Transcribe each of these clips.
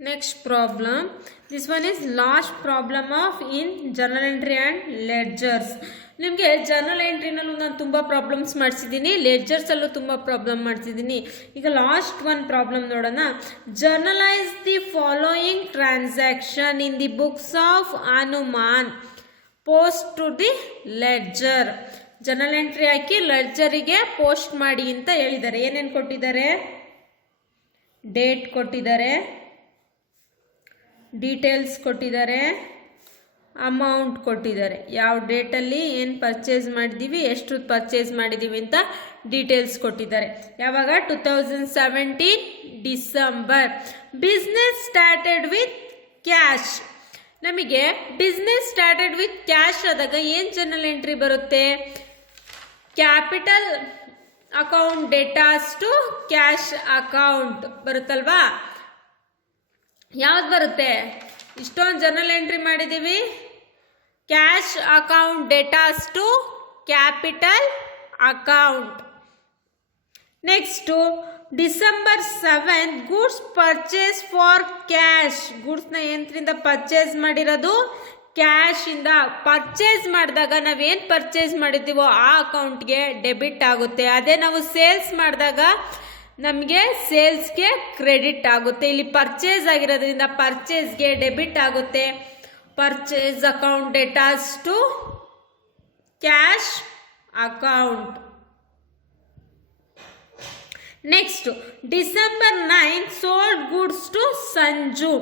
Next problem. This one is last problem of in journal entry and ledgers. ನಿಮಗೆ journal ಎಂಟ್ರಿನಲ್ಲೂ ನಾನು ತುಂಬ problems ಮಾಡಿಸಿದ್ದೀನಿ, ಲೆಡ್ಜರ್ಸಲ್ಲೂ ತುಂಬ ಪ್ರಾಬ್ಲಮ್ ಮಾಡಿಸಿದ್ದೀನಿ. ಈಗ ಲಾಸ್ಟ್ ಒನ್ ಪ್ರಾಬ್ಲಮ್ ನೋಡೋಣ. Journalise the following transaction in the books of Hanuman post to the ledger. Journal entry ಹಾಕಿ ಲೆಡ್ಜರಿಗೆ ಪೋಸ್ಟ್ ಮಾಡಿ ಅಂತ ಹೇಳಿದ್ದಾರೆ. ಏನೇನು ಕೊಟ್ಟಿದ್ದಾರೆ? ಡೇಟ್ ಕೊಟ್ಟಿದ್ದಾರೆ, ಡೀಟೇಲ್ಸ್ ಕೊಟ್ಟಿದ್ದಾರೆ, ಅಮೌಂಟ್ ಕೊಟ್ಟಿದ್ದಾರೆ. ಯಾವ ಡೇಟಲ್ಲಿ ಏನು ಪರ್ಚೇಸ್ ಮಾಡಿದ್ದೀವಿ, ಎಷ್ಟು ಪರ್ಚೇಸ್ ಮಾಡಿದ್ದೀವಿ ಅಂತ ಡೀಟೇಲ್ಸ್ ಕೊಟ್ಟಿದ್ದಾರೆ. ಯಾವಾಗ? 2017 December. Business started with cash. ನಮಗೆ ಬಿಸ್ನೆಸ್ ಸ್ಟಾರ್ಟೆಡ್ ವಿತ್ ಕ್ಯಾಶ್ ಆದಾಗ ಏನು ಜರ್ನಲ್ ಎಂಟ್ರಿ ಬರುತ್ತೆ? Capital account debtors to cash account ಬರುತ್ತಲ್ವಾ? ಯಾವ್ದು ಬರುತ್ತೆ? ಇಷ್ಟೊಂದು ಜರ್ನಲ್ ಎಂಟ್ರಿ ಮಾಡಿದ್ದೀವಿ. Cash account debtors to capital account. Next December 7 goods purchase for cash. ಗೂಡ್ಸ್ನ ಎಂತ್ರಿಂದ ಪರ್ಚೇಸ್ ಮಾಡಿರೋದು? ಕ್ಯಾಶ್ ಇಂದ. ಪರ್ಚೇಸ್ ಮಾಡಿದಾಗ ನಾವೇನು ಪರ್ಚೇಸ್ ಮಾಡಿದ್ದೀವೋ ಆ ಅಕೌಂಟ್ಗೆ ಡೆಬಿಟ್ ಆಗುತ್ತೆ. ಅದೇ ನಾವು ಸೇಲ್ಸ್ ಮಾಡಿದಾಗ ನಮಗೆ ಸೇಲ್ಸ್ಗೆ ಕ್ರೆಡಿಟ್ ಆಗುತ್ತೆ. ಇಲ್ಲಿ ಪರ್ಚೇಸ್ ಆಗಿರೋದ್ರಿಂದ ಪರ್ಚೇಸ್ಗೆ ಡೆಬಿಟ್ ಆಗುತ್ತೆ. Purchase account debtors to cash account. Next December 9 sold goods to Sanju.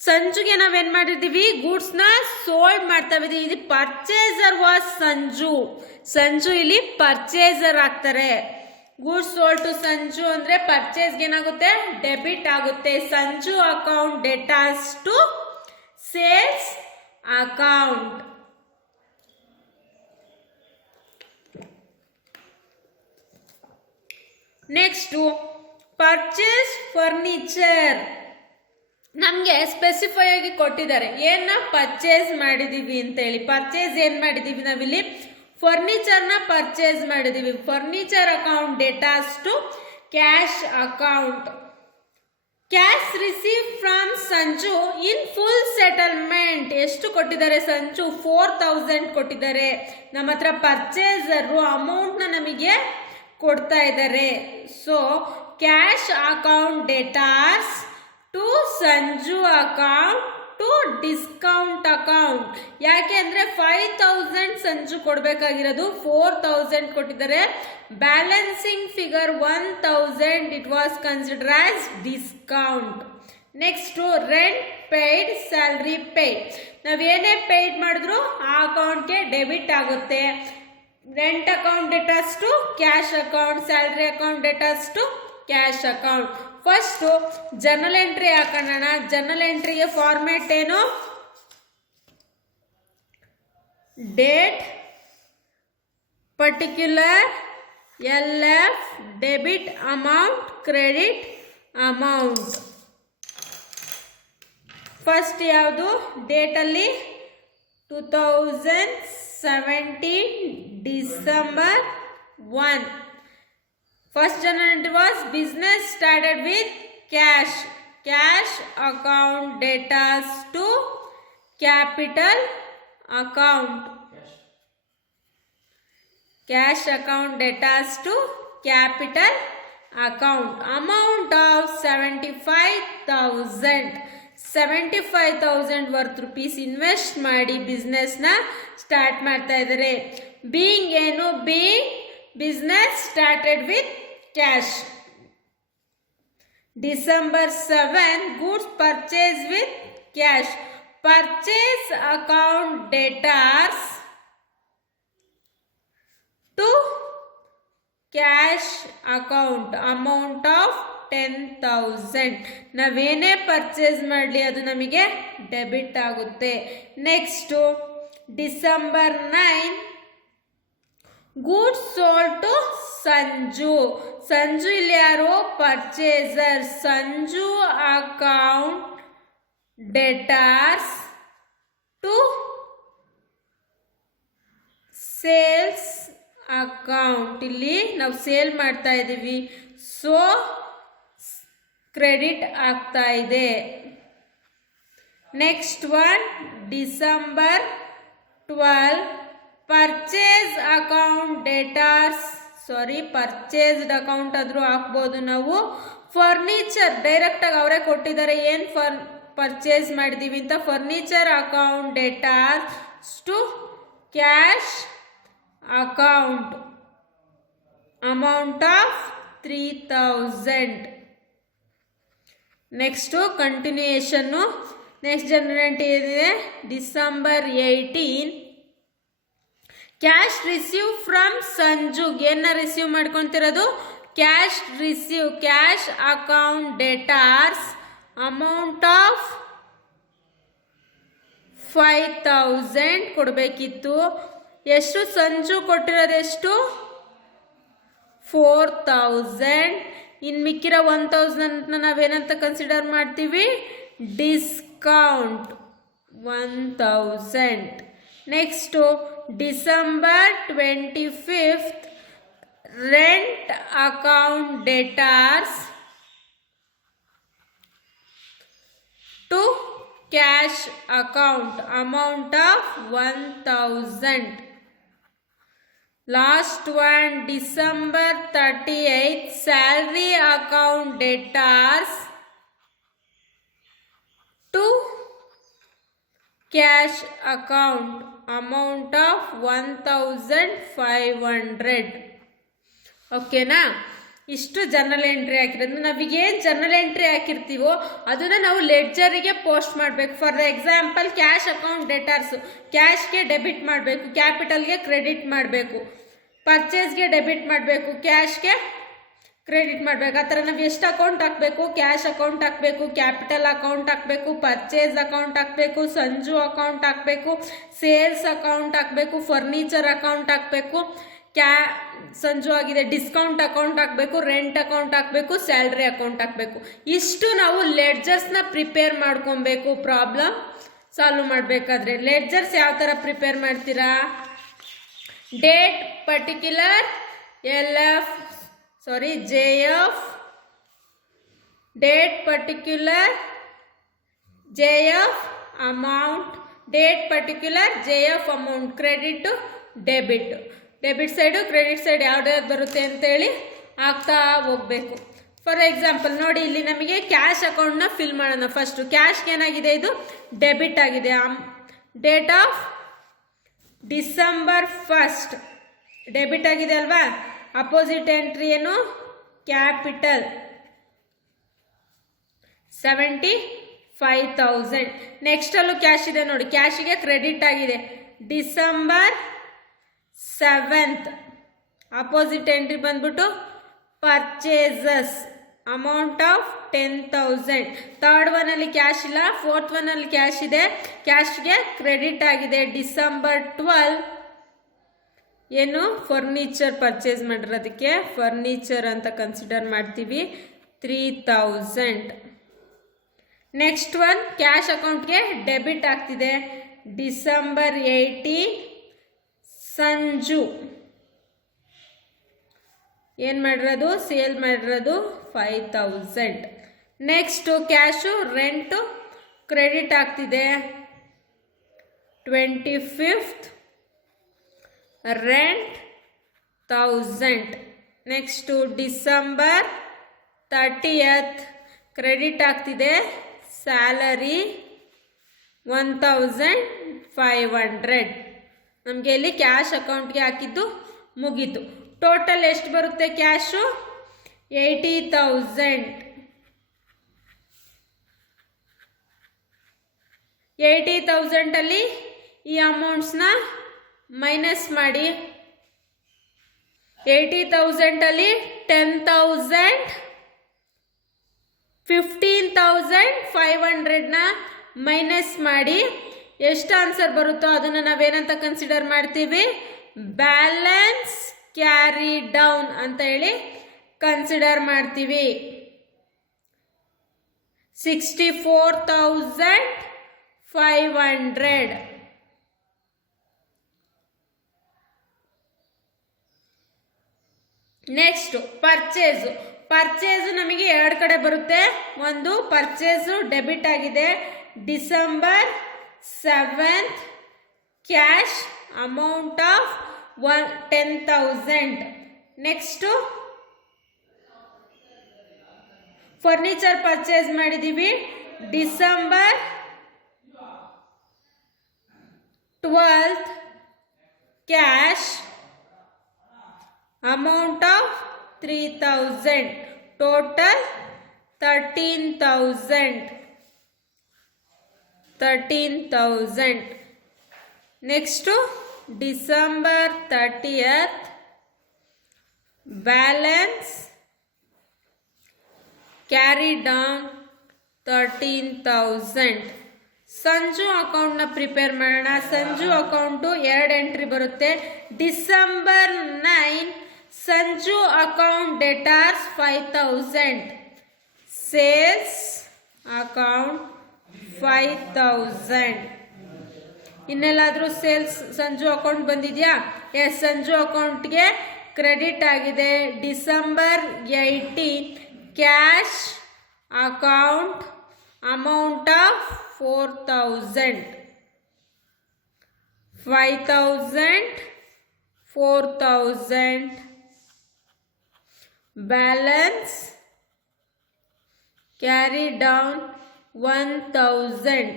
ಸಂಜುಗೆ ನಾವೇನು ಮಾಡಿದ್ದೀವಿ? ಗೂಡ್ಸ್ನ ಸೋಲ್ಡ್ ಮಾಡ್ತಾ ಇದ್ದೀವಿ. ಇದು ಪರ್ಚೇಸರ್ ವಾಸ್ ಸಂಜು. ಸಂಜು ಇಲ್ಲಿ ಪರ್ಚೇಸರ್ ಆಗ್ತಾರೆ. ಗೂಡ್ಸ್ ಸೋಲ್ಡ್ ಟು ಸಂಜು ಅಂದರೆ ಪರ್ಚೇಸ್ಗೆ ಏನಾಗುತ್ತೆ? ಡೆಬಿಟ್ ಆಗುತ್ತೆ. Sanju account debtors to sales account. Next purchase furniture. ನಮಗೆ ಸ್ಪೆಸಿಫೈ ಆಗಿ ಕೊಟ್ಟಿದ್ದಾರೆ ಏನನ್ನ ಪರ್ಚೇಸ್ ಮಾಡಿದ್ದೀವಿ ಅಂತೇಳಿ. ಪರ್ಚೇಸ್ ಏನು ಮಾಡಿದ್ದೀವಿ ನಾವಿಲ್ಲಿ? ಫರ್ನಿಚರ್ನ ಪರ್ಚೇಸ್ ಮಾಡಿದ್ದೀವಿ. Furniture account debtors to cash account. Cash receive from Sanju in full settlement. ಎಷ್ಟು ಕೊಟ್ಟಿದ್ದಾರೆ? ಸಂಜು 4000 ಕೊಟ್ಟಿದ್ದಾರೆ. ನಮ್ಮ ಹತ್ರ ಪರ್ಚೇಸರು ಅಮೌಂಟ್ನ ನಮಗೆ ಕೊಡ್ತಾ ಇದ್ದಾರೆ. So cash account debtors to Sanju account to discount account. ಯಾಕೆ ಅಂದರೆ 5000 ಸಂಜು ಕೊಡಬೇಕಾಗಿರೋದು, 4000 ಕೊಟ್ಟಿದ್ದಾರೆ. Balancing figure 1000 it was consider as discount. Next rent paid, salary paid. ನಾವೇನೇ ಪೇಯ್ಡ್ ಮಾಡಿದ್ರು ಆ ಅಕೌಂಟ್ಗೆ ಡೆಬಿಟ್ ಆಗುತ್ತೆ. Rent account debtors to cash account, salary account debtors to cash account. First journal entry ಹಾಕೋಣ. ಜರ್ನಲ್ ಎಂಟ್ರಿಗೆ ಫಾರ್ಮ್ಯಾಟ್ ಏನು? Date, particular, LF, debit amount, credit amount. First ಯಾವುದು? ಡೇಟಲ್ಲಿ 2017 December 1. First journal entry was business started with cash. Cash account datas to capital account. Cash account datas to capital account. Amount of 75,000. 75,000 worth rupees invest ಮಾಡಿ ಬಿಸ್ನೆಸ್ನ start ಮಾಡ್ತಾ ಇದ್ದಾರೆ. Being ಏನು? Being business started with cash. December 7 goods purchased with cash. Purchase account datas to cash account. Amount of 10,000. ನಾವೇನೇ purchase ಮಾಡಲಿ ಅದು ನಮಗೆ debit ಆಗುತ್ತೆ. Next December 9 goods sold to Sanju. Sanju ಇಲ್ಲಿ ಯಾರು? Purchaser. Sanju account debtors to sales account. ಇಲ್ಲಿ ನಾವು sale ಮಾಡ್ತಾ ಇದ್ದೀವಿ. ಸೊ ಕ್ರೆಡಿಟ್ ಆಗ್ತಾ ಇದೆ. Next one December 12 purchase account debtors, purchased account ಆದರೂ ಹಾಕ್ಬೋದು ನಾವು. ಫರ್ನಿಚರ್ ಡೈರೆಕ್ಟಾಗಿ ಅವರೇ ಕೊಟ್ಟಿದ್ದಾರೆ ಏನು ಪರ್ಚೇಸ್ ಮಾಡಿದ್ದೀವಿ ಅಂತ. Furniture account debtors to cash account amount of 3000. Next continuation. Next general entry ಏನಿದೆ December 18 cash receive from Sanju. ಏನ ರಿಸೀವ್ ಮಾಡ್ಕೊತಿರೋದು cash receive, cash account debtors amount of 5000 ಕೊಡಬೇಕಿತ್ತು. ಎಷ್ಟು ಸಂಜು ಕೊಟ್ಟಿರೋದು ಎಷ್ಟು 4000. ಇನ್ನು ಮಿಕ್ಕಿರೋ 1000 ನಾವೇನಂತ ಕನ್ಸಿಡರ್ ಮಾಡ್ತೀವಿ discount 1000. Next December 25 rent account debtors to cash account amount of 1000. Last one December 38 salary account debtors to cash account amount of 1500. ಓಕೆನಾ? ಇಷ್ಟು ಜರ್ನಲ್ ಎಂಟ್ರಿ ಹಾಕಿರೋದು. ನಾವೀಗೇನು ಜರ್ನಲ್ ಎಂಟ್ರಿ ಹಾಕಿರ್ತೀವೋ ಅದನ್ನು ನಾವು ಲೆಡ್ಜರಿಗೆ ಪೋಸ್ಟ್ ಮಾಡಬೇಕು. For example cash account debtors ಕ್ಯಾಶ್ಗೆ debit ಮಾಡಬೇಕು, ಕ್ಯಾಪಿಟಲ್ಗೆ ಕ್ರೆಡಿಟ್ ಮಾಡಬೇಕು, ಪರ್ಚೇಸ್ಗೆ ಡೆಬಿಟ್ ಮಾಡಬೇಕು, ಕ್ಯಾಶ್ಗೆ ಕ್ರೆಡಿಟ್ ಮಾಡಬೇಕು. ಆ ಥರ ನಾವು ಎಷ್ಟು ಅಕೌಂಟ್ ಹಾಕಬೇಕು, ಕ್ಯಾಶ್ ಅಕೌಂಟ್ ಹಾಕಬೇಕು, ಕ್ಯಾಪಿಟಲ್ ಅಕೌಂಟ್ ಹಾಕಬೇಕು, ಪರ್ಚೇಸ್ ಅಕೌಂಟ್ ಹಾಕಬೇಕು, ಸಂಜು ಅಕೌಂಟ್ ಹಾಕಬೇಕು, ಸೇಲ್ಸ್ ಅಕೌಂಟ್ ಹಾಕಬೇಕು, ಫರ್ನಿಚರ್ ಅಕೌಂಟ್ ಹಾಕಬೇಕು, ಸಂಜು ಆಗಿದೆ ಡಿಸ್ಕೌಂಟ್ ಅಕೌಂಟ್ ಹಾಕಬೇಕು, ರೆಂಟ್ ಅಕೌಂಟ್ ಹಾಕಬೇಕು, ಸ್ಯಾಲ್ರಿ ಅಕೌಂಟ್ ಹಾಕಬೇಕು. ಇಷ್ಟು ನಾವು ಲೆಡ್ಜರ್ಸ್ನ ಪ್ರಿಪೇರ್ ಮಾಡ್ಕೊಬೇಕು ಪ್ರಾಬ್ಲಮ್ ಸಾಲ್ವ್ ಮಾಡಬೇಕಾದ್ರೆ. ಲೆಡ್ಜರ್ಸ್ ಯಾವ ಥರ ಪ್ರಿಪೇರ್ ಮಾಡ್ತೀರಾ? Date particular JF, date particular JF amount, date particular JF amount, credit to debit, debit side credit side ಯಾವುದೇ ಬರುತ್ತೆ ಅಂತೇಳಿ ಆಗ್ತಾ ಹೋಗಬೇಕು. ಫಾರ್ ಎಕ್ಸಾಂಪಲ್ ನೋಡಿ, ಇಲ್ಲಿ ನಮಗೆ ಕ್ಯಾಶ್ ಅಕೌಂಟ್ನ ಫಿಲ್ ಮಾಡೋಣ. ಫಸ್ಟು ಕ್ಯಾಶ್ಗೆ ಏನಾಗಿದೆ, ಇದು ಡೆಬಿಟ್ ಆಗಿದೆ. ಡೇಟ್ ಆಫ್ ಡಿಸೆಂಬರ್ 1 ಡೆಬಿಟ್ ಆಗಿದೆ ಅಲ್ವಾ. ಅಪೋಸಿಟ್ ಎಂಟ್ರಿ ಏನು ಕ್ಯಾಪಿಟಲ್ 75,000. ನೆಕ್ಸ್ಟಲ್ಲೂ ಕ್ಯಾಶ್ ಇದೆ ನೋಡಿ, ಕ್ಯಾಶಿಗೆ ಕ್ರೆಡಿಟ್ ಆಗಿದೆ ಡಿಸೆಂಬರ್ 7. ಅಪೋಸಿಟ್ ಎಂಟ್ರಿ ಬಂದ್ಬಿಟ್ಟು ಪರ್ಚೇಸಸ್ ಅಮೌಂಟ್ ಆಫ್ 10,000. ಥರ್ಡ್ ಒನ್ನಲ್ಲಿ ಕ್ಯಾಶ್ ಇಲ್ಲ, ಫೋರ್ತ್ ಒನ್ನಲ್ಲಿ ಕ್ಯಾಶ್ ಇದೆ, ಕ್ಯಾಶ್ಗೆ ಕ್ರೆಡಿಟ್ ಆಗಿದೆ ಡಿಸೆಂಬರ್ 12. ಏನು ಫರ್ನಿಚರ್ ಪರ್ಚೇಸ್ ಮಾಡಿರೋದಕ್ಕೆ ಫರ್ನಿಚರ್ ಅಂತ ಕನ್ಸಿಡರ್ ಮಾಡ್ತೀವಿ 3000. ನೆಕ್ಸ್ಟ್ ಒನ್ ಕ್ಯಾಶ್ ಅಕೌಂಟ್ಗೆ ಡೆಬಿಟ್ ಆಗ್ತಿದೆ ಡಿಸೆಂಬರ್ 18. ಸಂಜು ಏನು ಮಾಡಿರೋದು ಸೇಲ್ ಮಾಡಿರೋದು 5000. ನೆಕ್ಸ್ಟು ಕ್ಯಾಶು ರೆಂಟು ಕ್ರೆಡಿಟ್ ಆಗ್ತಿದೆ 25th rent 1000. Next December 30th credit ಆಗ್ತಿದೆ ಸ್ಯಾಲರಿ 1500. ನಮಗೆ ಇಲ್ಲಿ ಕ್ಯಾಶ್ ಅಕೌಂಟ್ಗೆ ಹಾಕಿದ್ದು ಮುಗೀತು. ಟೋಟಲ್ ಎಷ್ಟು ಬರುತ್ತೆ ಕ್ಯಾಶು 80,000. 80,000 ಈ ಅಮೌಂಟ್ಸ್ನ ಮೈನಸ್ ಮಾಡಿ. 80,000 10,000 15,500ನ ಮೈನಸ್ ಮಾಡಿ ಎಷ್ಟು ಆನ್ಸರ್ ಬರುತ್ತೋ ಅದನ್ನು ನಾವೇನಂತ ಕನ್ಸಿಡರ್ ಮಾಡ್ತೀವಿ ಬ್ಯಾಲೆನ್ಸ್ ಕ್ಯಾರಿ ಡೌನ್ ಅಂತ ಹೇಳಿ ಕನ್ಸಿಡರ್ ಮಾಡ್ತೀವಿ. 64,500. Next purchase. ಪರ್ಚೇಸ್ ನಮಗೆ ಎರಡು ಕಡೆ ಬರುತ್ತೆ. ಒಂದು ಪರ್ಚೇಸು ಡೆಬಿಟ್ ಆಗಿದೆ, December 7th cash amount of 10,000. Next furniture purchase ಮಾಡಿದ್ದೀವಿ, December 12th cash amount of 3,000, total 13,000. Next December 30th balance carry down 13,000. Sanju ಅಕೌಂಟ್ನ ಪ್ರಿಪೇರ್ ಮಾಡೋಣ. ಸಂಜು ಅಕೌಂಟು 2 ಎಂಟ್ರಿ ಬರುತ್ತೆ. December 9 Sanju account debtors 5,000, sales account 5,000. ಇನ್ನೆಲ್ಲಾದರೂ ಸೇಲ್ಸ್ ಸಂಜು ಅಕೌಂಟ್ ಬಂದಿದೆಯಾ? Yes, Sanju ಅಕೌಂಟ್ಗೆ credit ಆಗಿದೆ. December 18 cash account amount of 4,000, 5,000, 4,000. Balance carry down 1,000.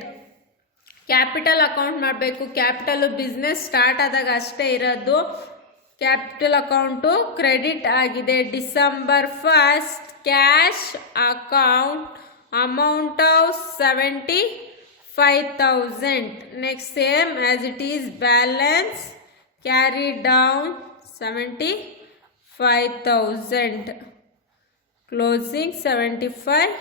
Capital account ಮಾಡಬೇಕು. Capital business start ಆದಾಗ ಅಷ್ಟೇ ಇರೋದು. ಕ್ಯಾಪಿಟಲ್ ಅಕೌಂಟು ಕ್ರೆಡಿಟ್ ಆಗಿದೆ. December 1st cash account amount of 75,000. Next same as it is balance carry down 75,000. Closing 75.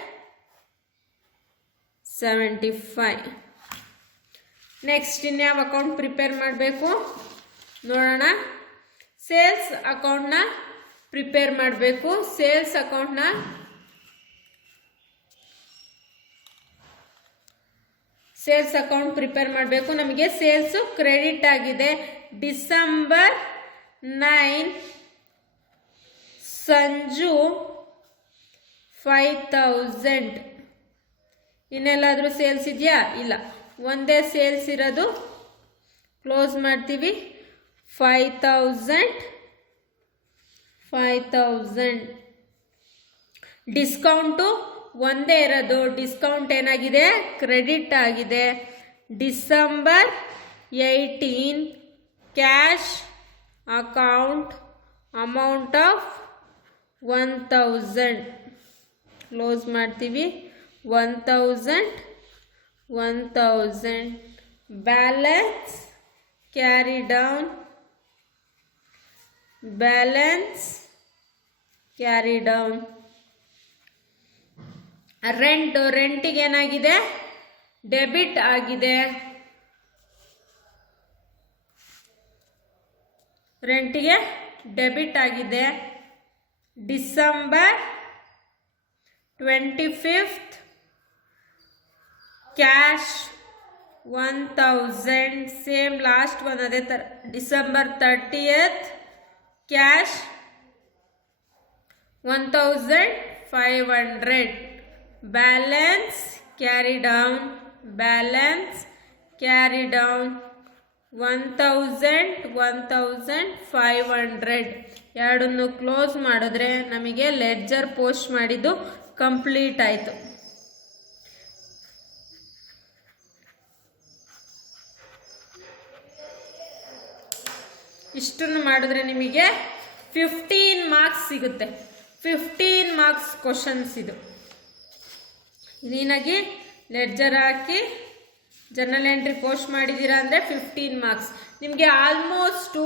Next ಇನ್ಯಾವ account prepare ಮಾಡಬೇಕು ನೋಡೋಣ. Sales ಅಕೌಂಟ್ನ prepare ಮಾಡಬೇಕು. ಸೇಲ್ಸ್ ಅಕೌಂಟ್ನ ಪ್ರಿಪೇರ್ ಮಾಡಬೇಕು. ನಮಗೆ ಸೇಲ್ಸು ಕ್ರೆಡಿಟ್ ಆಗಿದೆ. ಡಿಸೆಂಬರ್ 9 ಸಂಜು 5,000. ಇನ್ನೆಲ್ಲಾದರೂ ಸೇಲ್ಸ್ ಇದೆಯಾ? ಇಲ್ಲ, ಒಂದೇ ಸೇಲ್ಸ್ ಇರೋದು. ಕ್ಲೋಸ್ ಮಾಡ್ತೀವಿ. 5,000. ಡಿಸ್ಕೌಂಟು ಒಂದೇ ಇರೋದು. ಡಿಸ್ಕೌಂಟ್ ಏನಾಗಿದೆ? ಕ್ರೆಡಿಟ್ ಆಗಿದೆ. December 18 cash account amount of 1,000. Close ಮಾಡ್ತೀವಿ. 1,000. Balance carry down. ರೆಂಟಿಗೆ ಏನಾಗಿದೆ? ಡೆಬಿಟ್ ಆಗಿದೆ. December 25th cash 1,000. Same last one ಅದೇ ಥರ. December 30th cash 1,500. Balance carry down. 1,500. ಎರಡನ್ನು ಕ್ಲೋಸ್ ಮಾಡಿದ್ರೆ ನಮಗೆ ಲೆಡ್ಜರ್ ಪೋಸ್ಟ್ ಮಾಡಿದ್ದು ಕಂಪ್ಲೀಟ್ ಆಯಿತು. ಇಷ್ಟನ್ನು ಮಾಡಿದ್ರೆ ನಿಮಗೆ 15 ಮಾರ್ಕ್ಸ್ ಸಿಗುತ್ತೆ. 15 ಮಾರ್ಕ್ಸ್ ಕ್ವಶನ್ಸ್ ಇದು. ನೀನಾಗಿ ಲೆಡ್ಜರ್ ಹಾಕಿ ಜರ್ನಲ್ ಎಂಟ್ರಿ ಪೋಸ್ಟ್ ಮಾಡಿದ್ದೀರಾ ಅಂದರೆ 15 ಮಾರ್ಕ್ಸ್. ನಿಮಗೆ ಆಲ್ಮೋಸ್ಟು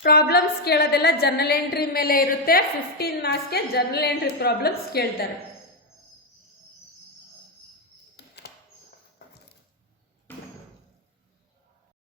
ಪ್ರಾಬ್ಲಮ್ಸ್ ಕೇಳೋದೆಲ್ಲ ಜರ್ನಲ್ ಎಂಟ್ರಿ ಮೇಲೆ ಇರುತ್ತೆ. 15 ಮಾರ್ಕ್ಸ್ಗೆ ಜರ್ನಲ್ ಎಂಟ್ರಿ ಪ್ರಾಬ್ಲಮ್ಸ್ ಕೇಳ್ತಾರೆ.